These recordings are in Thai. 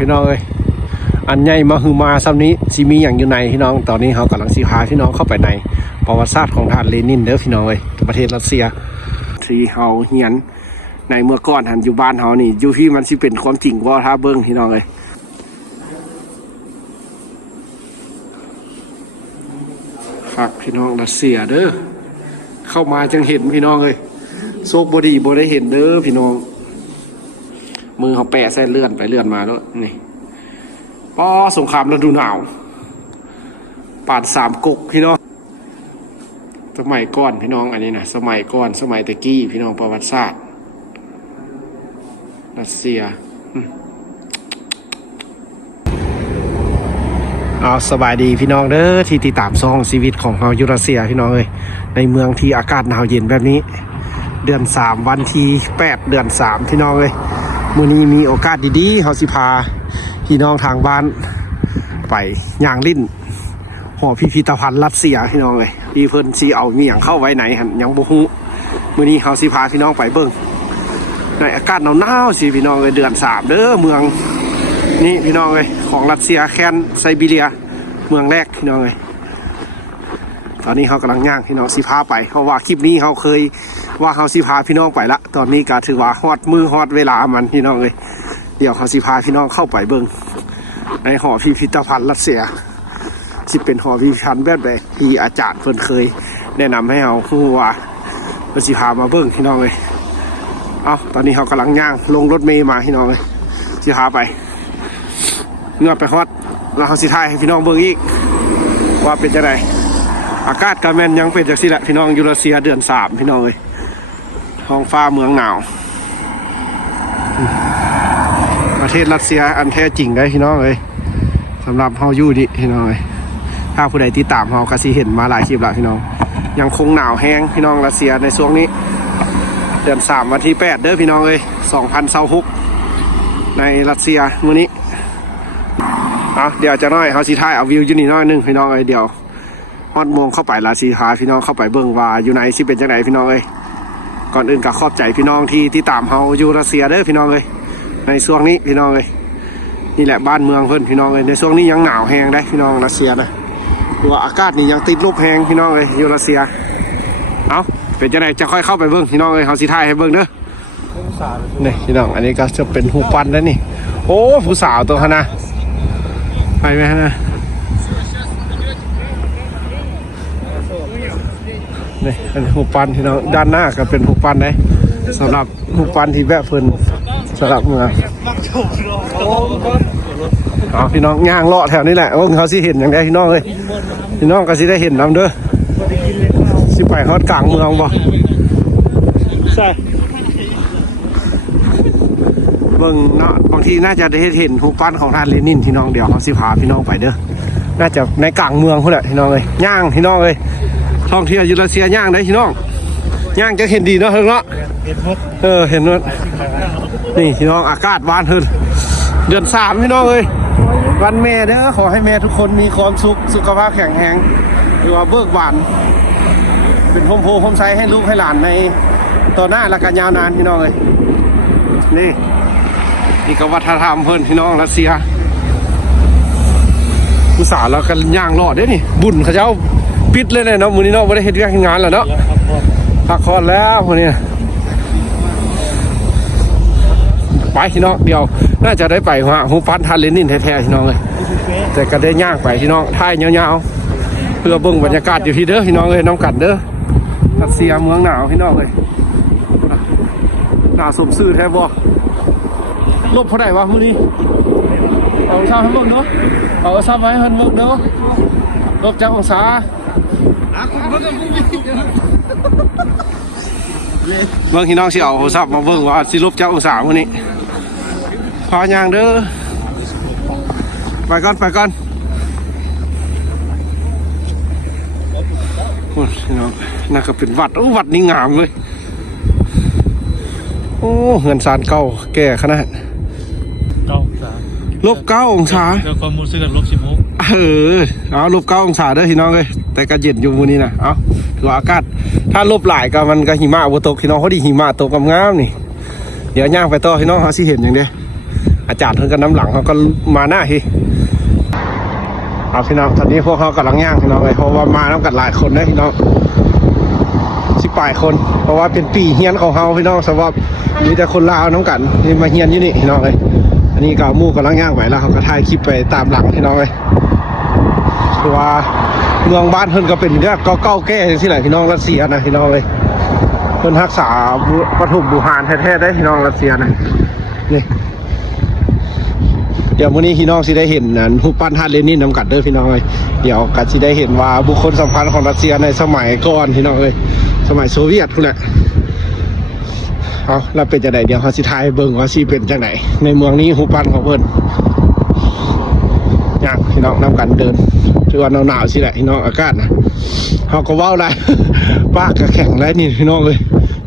พี่น้องเลยอันใหญ่มาฮือมาซ้ำนี้ซีมีอย่างอยู่ในพี่น้องตอนนี้เขากำลังสีพาพี่น้องเข้าไปในประวัติศาสตร์ของท่านเลนินเด้อพี่น้องเลยประเทศรัสเซียที่เขาเฮียนในเมื่อก่อนหันอยู่บ้านเขานี่อยู่ที่มันสิเป็นความจริงว่าท่าเบิ้งพี่น้องเลยฝากพี่น้องรัสเซียเด้อเข้ามาจังเห็นพี่น้องเลยโซกบดีบได้เห็นเด้อพี่น้องมือเขาแปะใส่เลื่อนไปเลื่อนมาแล้วนี่ป้อสงครามฤดูหนาวปาดสามก๊กพี่น้องสมัยก่อนพี่น้องอันนี้นะสมัยก่อนสมัยตะกี้พี่น้องประวัติศาสตร์รัสเซียเอาสบายดีพี่น้องเด้อที่ติดตามซองชีวิตของเราอยู่รัสเซียพี่น้องเลยในเมืองที่อากาศหนาวเย็นแบบนี้เดือน3วันที่8เดือน3พี่น้องเลยมื้อนี้มีโอกาสดีๆเขาสิพาพี่น้องทางบ้านไปย่างลิ้นหอพิพิธภัณฑ์รัสเซียพี่น้องเลยพี่เพิ่นสิเอาเมียงเข้าไว้ไหนหันยังบ่ฮู้มื้อนี้เขาสิพาพี่น้องไปเบิ่งในอากาศหนาวๆสิพี่น้องเลยเดือน3เด้อเมืองนี่พี่น้องเลยของรัสเซียแคนไซบีเรียเมืองแรกพี่น้องเลยตอนนี้เขากำลังย่างพี่น้องสิพาไปเพราะว่าคลิปนี้เขาเคยว่าเขาสิพาพี่น้องไปละตอนนี้ก็ถือว่าฮอดมือฮอดเวลามันพี่น้องเลยเดี๋ยวเขาสิพาพี่น้องเข้าไปเบิ่งในหอพิพิธภัณฑ์รัสเซียสิเป็นหอพิพิธภัณฑ์แบบที่อาจารย์เพิ่นเคยแนะนำให้เราคือว่าเพิ่นสิพามาเบิ่งพี่น้องเลยเอาตอนนี้เขากำลังย่างลงรถเมล์มาพี่น้องเลยสิพาไปเงื่อไปฮอดแล้วเขาสิถ่ายให้พี่น้องเบิ่งอีกว่าเป็นจังไดอากาศกาแมนยังเป็นจังซี่แหละพี่น้องยูรัสเซียเดือน3พี่น้องเลยท้องฟ้าเมืองหนาวประเทศรัสเซียอันแท้จริงได้พี่น้องเลยสำหรับเฮาอยู่ดิพี่น้องเลยถ้าผู้ใดที่ตามเฮาก็สิเห็นมาหลายคลิปแล้วพี่น้องยังคงหนาวแห้งพี่น้องรัสเซียในช่วงนี้เดือน3วันที่8เด้อพี่น้องเลย2026ในรัสเซียมื้อนี้เดี๋ยวจะน้อยเฮาสิถ่ายเอาวิวอยู่นี่น้อยนึงพี่น้องเลยเดี๋ยวฮอดมวงเข้าไปลาสีหาพี่น้องเข้าไปเบิ่งว่าอยู่ไหนสิเป็นจังไดพี่น้องเอ้ยก่อนอื่นก็ขอบใจพี่น้องที่ตามเฮาอยู่รัสเซียเด้อพี่น้องเอ้ยในช่วงนี้พี่น้องเอ้ยนี่แหละบ้านเมืองเพิ่นพี่น้องเอ้ยในช่วงนี้ยังหนาวแฮงได้พี่น้องรัสเซียนะตัวอากาศนี่ยังติดลบแฮงพี่น้องเอ้ยอยู่รัสเซียเอาเป็นจังไดจะค่อยเข้าไปเบิ่งพี่น้องเอ้ยเฮาสิถ่ายให้เบิ่งเด้อนี่พี่น้องอันนี้ก็จะเป็นหูปั้นแล้วนี่โอ้ผู้สาวตัวขนาดไปไหมฮะนี่เป็นหูปันที่น้องด้านหน้าก็เป็นหูปันนะสำหรับหูปันที่แวะเพิ่นสำหรับเมืองพี่น้องย่างเลาะแถวนี้แหละเขาสิเห็นอย่างไรพี่น้องเลยพี่น้องก็สิได้เห็นน้ำเด้อสิไปฮอดกลางเมืองบ่ใช่เบิ่งเนาะบางทีน่าจะได้เห็นหูปันของท่านเลนินพี่น้องเดี๋ยวเขาสิพาพี่น้องไปเด้อน่าจะในกลางเมืองเขาแหละพี่น้องเลยย่างพี่น้องเลยท่องเที่ยวยูรัสเซียย่างได้พี่น้องย่างจะเห็นดีเนาะเนาะเห็นหมดนี่พี่น้องอากาศหวานเฮินเดือน3พี่น้องเลยวันแม่เด้อขอให้แม่ทุกคนมีความสุขสุขภาพแข็งแรงหรือว่าเบิกบานเป็นโฮมโพโฮมไซให้ลูกให้หลานในต่อหน้าและกันยาวนานพี่น้องเลยนี่ก็วัฒนธรรมเพิ่นพี่น้องรัสเซียผู้สาวเรากันย่างรอดได้นี่บุญเขาเจ้าปิดเลยเนาะมื้อนี้เนาะไม่ได้เฮ็ดงานแล้วเนาะพักผ่อนแล้วมื้อนี้ไปพี่น้องเดี๋ยวน่าจะได้ไปหูปั้นทานเลนินแท้ๆพี่น้องเลยแต่ก็ได้ย่างไปพี่น้องถ่ายยาวๆเพื่อเบิ่งบรรยากาศอยู่ที่เด้อพี่น้องเลยน้องกัดเด้อรัสเซียเมืองหนาวพี่น้องเลยหนาวสมซื่อแท้บ่ลบเท่าไหร่วะมื้อนี้เอาซ้ำให้เบิ่งเนาะเอาซ้ำให้เพิ่นเบิ่งเด้อลบจากองศาเบิ่งพี่น้องสิเอาโทรศัพท์มาเบิ่งว่าสิลบจากองศามื้อนี้พอย่างเด้อไปก่อนโอ้พี่น้องน่าก็เป็นวัดวัดนี่งามเลยโอ้เงินซานเก่าแก่ขนาดลบ9 องศาความมูสึกลบ16เอาลบ9 องศาเด้อพี่น้องเลยแต่ก็เย็นอยู่มื้อนี้นะเอาถือว่าอากาศถ้าลบหลายก็มันก็หิมะบ่ตกพี่น้องเขาดีหิมะตกงามๆนี่เดี๋ยวย่างไปต่อพี่น้องเขาสิเห็นอย่างเด้ อาจารย์เพิ่นก็น้ำหลังเขาก็มาหน้าทีเอาพี่น้องตอนนี้พวกเขากำลังย่างพี่น้องเลยเพราะว่ามาน้ำกันหลายคนนะพี่น้อง18 คนเพราะว่าเป็นปีเฮียนของเขาพี่น้องสำหรับมีแต่คนลาวน้ำกันนี่มาเฮียนอยู่นี่พี่น้องเลยอันนี้ก็มู่กำลังย่างไปแล้วเขาก็ถ่ายคลิปไปตามหลังพี่น้องเลยคือว่าเมืองบ้านเพิ่นก็เป็นเรื่องเก่าแก่ที่ไหนพี่น้องรัสเซียนะพี่น้องเลยเพิ่นรักษาวัตถุโบราณแท้ๆได้พี่น้องรัสเซียนะนี่เดี๋ยวมื้อนี้พี่น้องสิได้เห็นรูปปั้นท่านเลนินนำกันเด้อพี่น้องเลยเดี๋ยวก็สิได้เห็นว่าบุคคลสำคัญของรัสเซียในสมัยก่อนพี่น้องเลยสมัยโซเวียตพุ่นแหละเอาแล้วเป็นจังไดเดี๋ยวเขาสิถ่ายเบิ่งว่าสิเป็นจังไดในเมืองนี้รูปปั้นของเพิ่นย่างพี่น้องนำกันเดินถือว่าหนาวๆสิแหละพี่น้องอากาศนะเขาก็ว้าวได้ ปากก็แข็งแล้วนี่พี่น้องเลย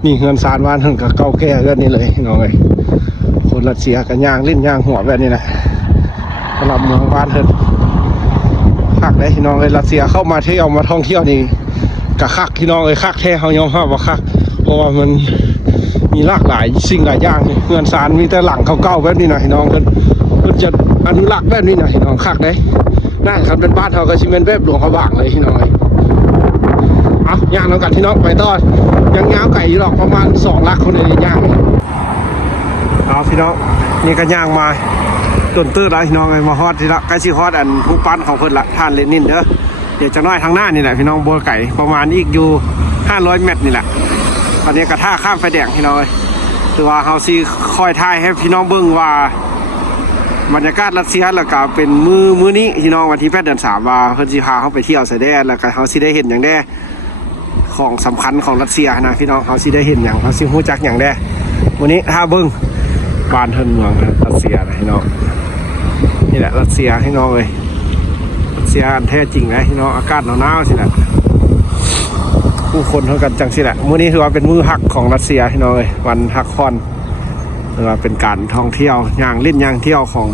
นี่เงินซานวานเพิ่นก็เก่าแก่กันนี่เลยพี่น้องเลยคนรัสเซียกันย่างเล่นย่างหัวแบบนี้แหละสำหรับเมืองบ้านเพิ่นคักเลยพี่น้องเลยรัสเซียเข้ามาเที่ยวมาท่องเที่ยวนี่กะคักพี่น้องเลยคักแท้เขายอมรับว่าคักเพราะว่ามันมีหลากหลายสิ่งหลายอย่างเงินซานมีแต่หลังเก่าๆแบบนี้นะพี่น้องเพิ่นจะอนุรักษ์แบบนี้นะพี่น้องคักเลยน่าครับเป็นบ้านเขาก็ชิเมนแบบหลวงพระบางเลยพี่น้องเอาย่างน้ำกัดพี่น้องไปต่อยังยาวไก่อยู่หรอกประมาณ2 ลักคนในย่างเอาพี่น้องนี่ก็ย่างมาต้นตื้อแล้วพี่น้องเลยมาฮอดทีละใกล้ชิฮอดอันผู้ปั้นของเพิ่นละท่านเลนินเด้อเดี๋ยวจะน้อยทางหน้านี่แหละพี่น้องโบไก่ประมาณอีกอยู่500 เมตรนี่แหละตอนนี้กระท่าข้ามไฟแดงพี่น้องเลยคือว่าเฮาซีคอยถ่ายให้พี่น้องเบิ่งว่าบรรยากาศรัสเซียแล้วก็เป็นมื้อนี้พี่น้องวันที่8 เดือน 3ว่าเพิ่นสิพาเฮาไปเที่ยวไสแดนแล้วก็เฮาสิได้เห็นหยังแน่ของสำคัญของรัสเซียนะพี่น้องเฮาสิได้เห็นหยังเฮาสิฮู้จักหยังแน่วันนี้ถ้าเบิ่งบ้านเพิ่นเมืองรัสเซียนะพี่น้องนี่แหละรัสเซียพี่น้องเอ้ยรัสเซียอันแท้จริงนะพี่น้องอากาศหนาวๆสิแหละผู้คนเท่ากันจังสิแหละมื้อนี้ถือว่าเป็นมื้อฮักของรัสเซียพี่น้องเอ้ยวันฮักคอนหรือว่าเป็นการท่องเที่ยวย่างเล่นย่างเที่ยวของ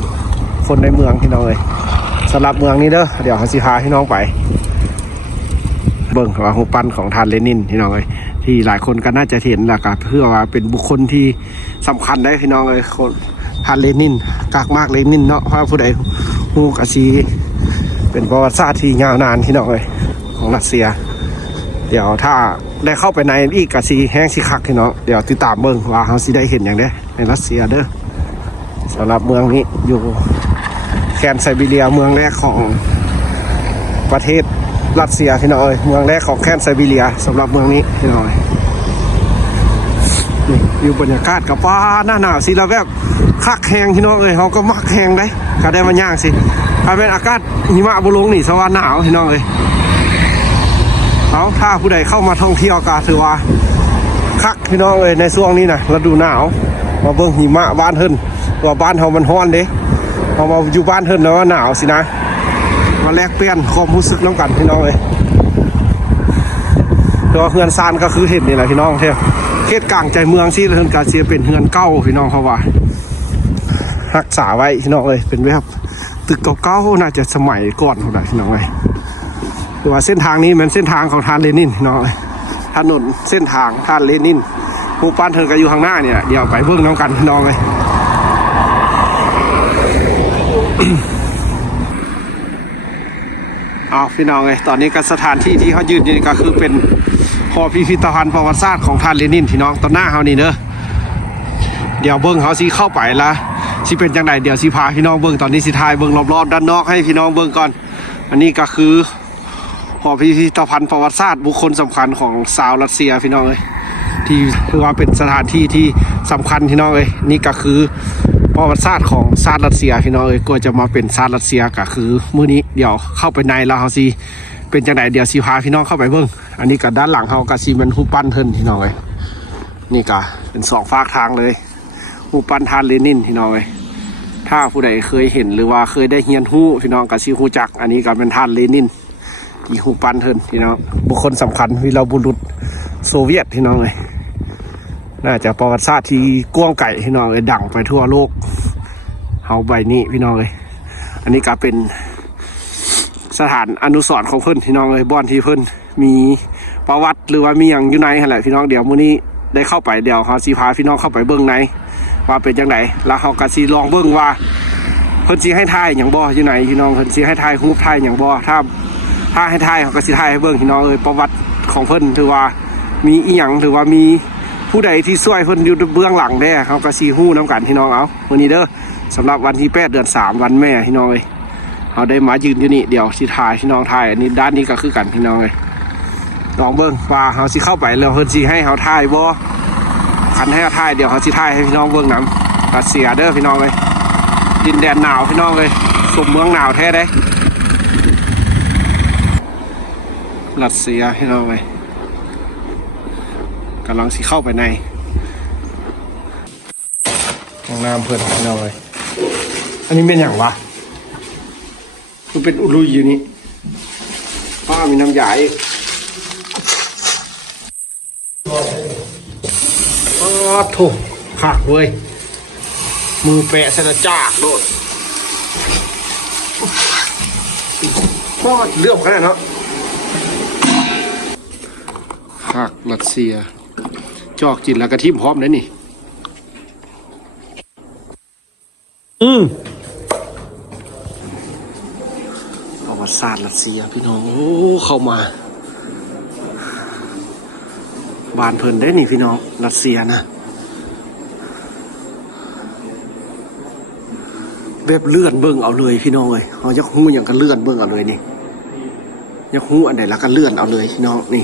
คนในเมืองพี่น้องเลยสำหรับเมืองนี้เด้อเดี๋ยวเขาสิพาพี่น้องไปเบิ่งว่ารูปปั้นของท่านเลนินพี่น้องเลยที่หลายคนก็น่าจะเห็นแล้วก็เพื่อว่าเป็นบุคคลที่สำคัญได้พี่น้องเลยคนท่านเลนินกากมากเลนินเนาะเพราะผู้ใดฮู้ก็สิเป็นประวัติศาสตร์ที่ยาวนานพี่น้องเลยของรัสเซียเดี๋ยวถ้าได้เข้าไปในอีกกะซีแห้งสิคักพี่น้องเดี๋ยวติดตามเบิ่งว่าเขาสิได้เห็นอย่างเด้ในรัสเซียเด้อสำหรับเมืองนี้อยู่แคนไซบีเรียเมืองแรกของประเทศรัสเซียพี่น้องเอ้ยเมืองแรกของแคนไซบีเรียสำหรับเมืองนี้พี่น้องนี่อยู่บรรยากาศกับป้าหน้าหนาวสิแล้วแบบคักแห้งพี่น้องเอ้ยเขาก็มักแห้งได้ก็ได้มาย่างสิถ้าเป็นอากาศหิมะบุลงนี่สวรรค์หนาวพี่น้องเอ้ยเอาถ้าผู้ใดเข้ามาท่องเที่ยวก็ถือว่าคักพี่น้องเลยในช่วงนี้นะฤดูหนาวมาเบิ่งหิมะบ้านเฮิรนว่าบ้านเฮามันร้อนเด้พอมาอยู่บ้านเฮิรนแล้วว่าหนาวสินะมาแลกเปลี่ยนความรู้สึกน้ำกันพี่น้องเลยตัวเฮือนซานก็คือเห็นนี่แหละพี่น้องเท่เขตกลางใจเมืองที่เฮือนกาเซียเป็นเฮือนเก่าพี่น้องเขาว่ารักษาไว้พี่น้องเลยเป็นแบบตึกเก่าๆน่าจะสมัยก่อนเท่าไหร่พี่น้องเลยคือว่าเส้นทางนี้มันเส้นทางของท่านเลนินพี่น้องเลยถนนเส้นทางท่านเลนินผู้ปั้นเธอก็อยู่ข้างหน้าเนี่ยเดี๋ยวไปเบิ่งน้ำกันพี่น้องเลย เอาพี่น้องเลยตอนนี้ก็สถานที่ที่เขายืนอยู่นี่ก็คือเป็นหอพิพิธภัณฑ์ประวัติศาสตร์ของท่านเลนินพี่น้องตอนหน้าเขานี่เนอะเดี๋ยวเบิ่งเขาสิเข้าไปละสิเป็นจังไดเดี๋ยวสิพาพี่น้องเบิ่งตอนนี้สิทายเบิ่งรอบๆด้านนอกให้พี่น้องเบิ่งก่อนอันนี้ก็คือหอพิพิธภัณฑ์ประวัติศาสตร์บุคคลสำคัญของชาวรัสเซียพี่น้องเลยที่ถือว่าเป็นสถานที่ที่สำคัญพี่น้องเลยนี่ก็คือประวัติศาสตร์ของชาติรัสเซียพี่น้องเลยก็จะมาเป็นชาติรัสเซียก็คือมื้อนี้เดี๋ยวเข้าไปในแล้วเขาสิเป็นจังไดเดี๋ยวสิพาพี่น้องเข้าไปเบิ่งอันนี้ก็ด้านหลังเขาก็สิมันรูปปั้นเพิ่นพี่น้องเลยนี่ก็เป็น2 ฝากทางเลยรูปปั้นท่านเลนินพี่น้องเลยถ้าผู้ใดเคยเห็นหรือว่าเคยได้เรียนรู้พี่น้องก็สิรู้จักอันนี้ก็เป็นท่านเลนินอีรูปปั้นเพิ่นพี่น้องบุคคลสำคัญวีรบุรุษโซเวียตพี่น้องเลยน่าจะประวัติศาสตร์ที่กว้างไกลพี่น้องเลยดังไปทั่วโลกเฮาใบนี้พี่น้องเลยอันนี้ก็เป็นสถานอนุสรณ์ของเพิ่นพี่น้องเลยบ่อนที่เพิ่นมีประวัติหรือว่ามีอย่างอยู่ในนั่นแหละพี่น้องเดี๋ยวมื้อนี้ได้เข้าไปเดี๋ยวเฮาสิพาพี่น้องเข้าไปเบิ่งใน ว่าเป็นจังไดแล้วเขาก็สิลองเบิ่งว่าเพิ่นสิให้ทายหยังบ่อยู่ไหนพี่น้องเพิ่นสิให้ทายรูปทายหยังบ่ถ้าให้ทายเขาก็สิทายให้เบิ่งพี่น้องประวัติของเพิ่นถือว่ามีอีหยังถือว่ามีผู้ใดที่ช่วยเพิ่นอยู่เบื้องหลังแท้เขาก็สิฮู้นํกันพี่น้องเอามื้อนี้เด้อสำหรับวันที่8 เดือน 3วันแม่พี่น้องเขาได้มายืนอยู่นี่เดี๋ยวสิทายพี่น้องทายอันนี้ด้านนี้ก็คือกันพี่น้องลองเบิ่งว่าเขาสิเข้าไปแล้วเพิ่นสิให้เขาทายบ่คันให้เขาทายเดี๋ยวเขาสิทายให้พี่น้องเบิ่งนำรัสเซียเด้อพี่น้องดินแดนหนาวพี่น้องสมเมืองหนาวแท้เด้รัสเซียพี่น้องกำลังสิเข้าไปในห้องน้ำเพื่อนพี่น้องอันนี้เป็นอย่างวะมันเป็นอุลุยอยู่นี่ป้ามีน้ำยาอีกโถหักเว้ยมือแปะเสนาจากโดดป้าเลื่อมขนาดเนาะหักรัสเซียจอกจินแล้วกระทิมพร้อมเลยนี่ประวัติศาสตร์รัสเซียพี่น้องโอ้เข้ามาบ้านเพิ่นได้นี่พี่น้องรัสเซียนะแบบเลื่อนเบิ่งเอาเลยพี่น้องเขาอยากหู้อย่างกันเลื่อนเบิ่งเอาเลยนี่อยากหู้อันใดแล้วก็เลื่อนเอาเลยพี่น้องนี่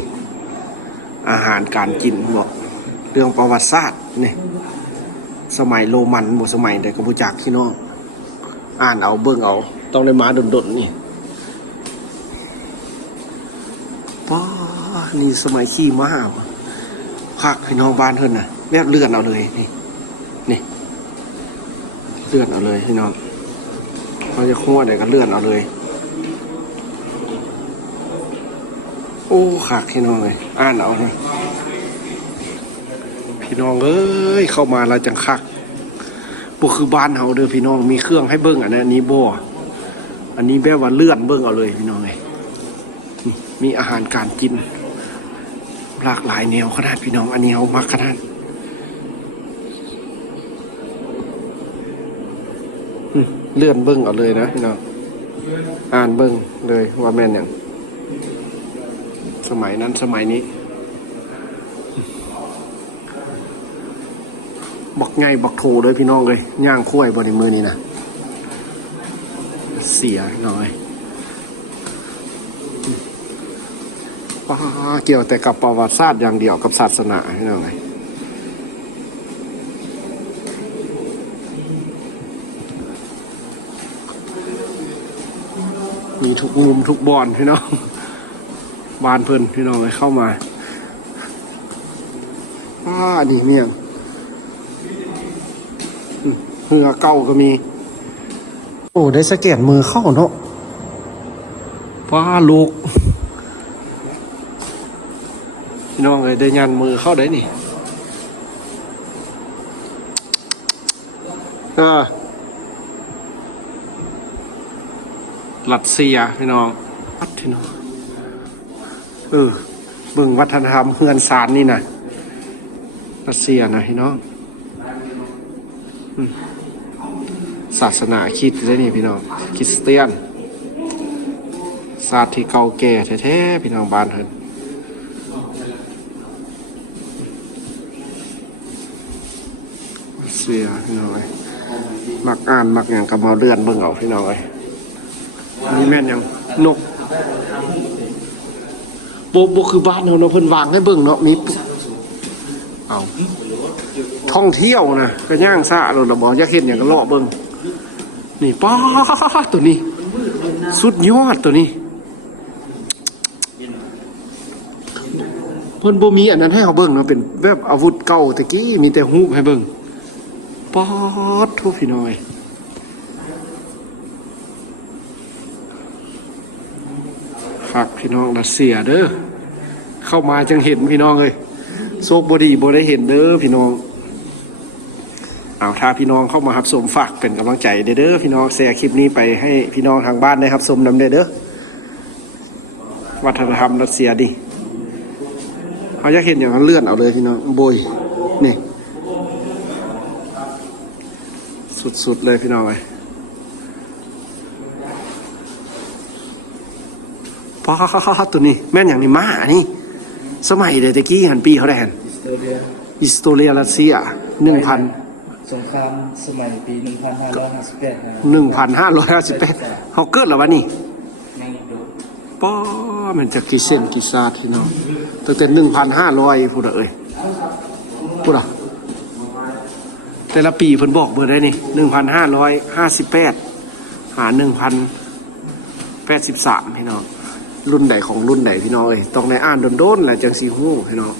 อาหารการกินบอกเรื่องประวัติศาสตร์นี่สมัยโรมันบ่สมัยใดก็บ่จักพี่น้องอ่านเอาเบิ่งเอาต้องได้มาดนๆนี่ป้านี่สมัยขี่ม้าพักพี่น้องบ้านเพิ่นน่ะแบบเลื่อนเอาเลยนี่เลื่อนเอาเลยพี่น้องเขาจะคั่วได้ก็เลื่อนเอาเลยโอ้คักพี่น้องอ่านเอาเลยพี่น้องเอ้ยเข้ามาแล้วจังคักบ่คือบ้านเฮาเด้อพี่น้องมีเครื่องให้เบิ่งอันนี้บ่อันนี้แบบว่าเลื่อนเบิ่งเอาเลยพี่น้องมีอาหารการกินหลากหลายแนวขนาดพี่น้องอันนี้เฮามักขนาดเลื่อนเบิ่งเอาเลยนะพี่น้องอ่านเบิ่งเลยว่าแม่นหยังสมัยนั้นสมัยนี้บอกไงบอกโถเลยพี่น้องเลยย่างคุ้ยบนในมือนี่นะเสียหน่อยเกี่ยวแต่กับประวัติศาสตร์อย่างเดียวกับศาสนาพี่น้องเลยมีทุกมุมทุกบอนพี่น้องบ้านเพิ่นพี่น้องเลยเข้ามาดีเนี่ยเหือเก่าก็มีโอ้ได้สะเก็ดมือเข้าเนาะว้าลูกพี่น้องเลยได้ยันมือเข้าได้นี่รัสเซียพี่น้องพี่น้องเบิ่งวัฒนธรรมเฮือนซานนี่นะรัสเซียนะพี่น้องศาสนาคริสต์ได้นี่พี่น้องคริสเตียนศาสตร์ที่เก่าแก่แท้ๆพี่น้องบ้านเพิ่นรัสเซียพี่น้องมักอ่านมักอย่างกับมาเลื่อนเบิ่งเอาพี่น้องนี่แม่นยังนกโบคือบ้านเนาะเพิ่นวางให้เบิ่งเนาะมีเอาท่องเที่ยวนะก็ย่างซ่าเราบอกอยากเห็นอย่างก็เลาะเบิ่งนี่ป้าตัวนี้สุดยอดตัวนี้เพิ่นบ่มีอันนั้นให้เขาเบิ่งเนาะเป็นแบบอาวุธเก่าตะกี้มีแต่ฮูบให้เบิ่งป๊อดทุกพี่น้อยฝากพี่น้องรัสเซียเด้อเข้ามาจังเห็นพี่น้องเลยโซกบ่ดีบ่ได้เห็นเด้อพี่น้องถ้าพี่น้องเข้ามารับชมฝากเป็นกำลังใจเด้อพี่น้องแชร์คลิปนี้ไปให้พี่น้องทางบ้านได้รับชมนำเด้อวัฒนธรรมรัสเซียดิเขาอยากเห็นอย่างนั้นเลื่อนเอาเลยพี่น้องโบยนี่ สุดๆเลยพี่น้องเลยพอตัวนี้แม่นอย่างนี้มานี่สมัยเดตะกี้หันปีเขาได้หันอิสโตเลียรัสเซีย1,000 สงครามสมัยปี 1558 1,558เขาเกิดแล้ววะนี่ ยังอีกโดด ป้อมันจะกี่เส้นกี่ซาดพี่น้องตั้งแต่1,500พูดเอ้ยพูดอ่ะแต่ละปีเพิ่นบอกเบอร์ได้นี่1,558หา1,083พี่น้องรุ่นไหนของรุ่นไหนพี่น้องเอ้ยต้องได้อ่านโดนๆแหละจังสิฮู้พี่น้อง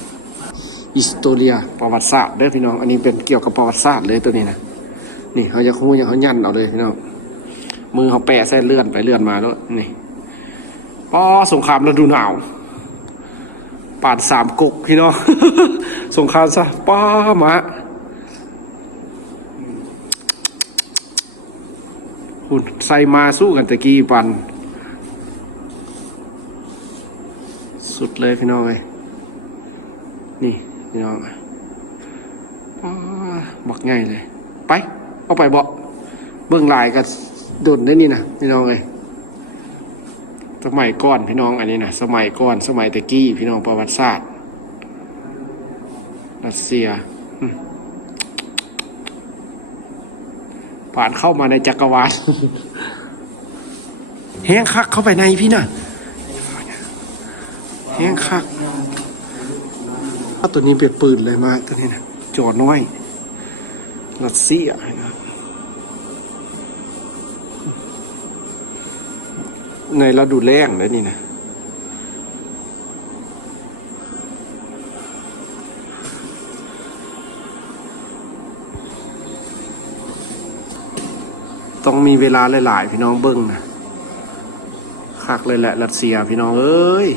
อิสโตเรียประวัติศาสตร์เด้อพี่น้องอันนี้เป็นเกี่ยวกับประวัติศาสตร์เลยตัวนี้นะนี่เขาจะฮู้อย่างเขายันเอาเลยพี่น้องมือเขาแปะใส่เลื่อนไปเลื่อนมาแล้วนี่ป้อสงครามฤดูหนาวปาด3ก๊กพี่น้อง สงครามซะป้ามาหุ่นใส่มาสู้กันตะกี้ปันสุดเลยพี่น้องเลยนี่พี่น้องบักง่ายเลยไปเอาไปบอกเบื้องลายกันโดดได้นี่นะพี่น้องเลยสมัยก่อนพี่น้องอันนี้นะสมัยก่อนสมัยตะกี้พี่น้องประวัติศาสตร์รัสเซียผ่านเข้ามาในจักรวาล แห้งคักเข้าไปในพี่น่ะแห้งคักตัวนี้เป็นปืนเลยมาตัวนี้นะจอดน้อยรัสเซียนะในฤดูแล้งเลยนี่นะต้องมีเวลาหลายๆพี่น้องเบิ้งนะคักเลยแหละรัสเซียพี่น้องเอ้ย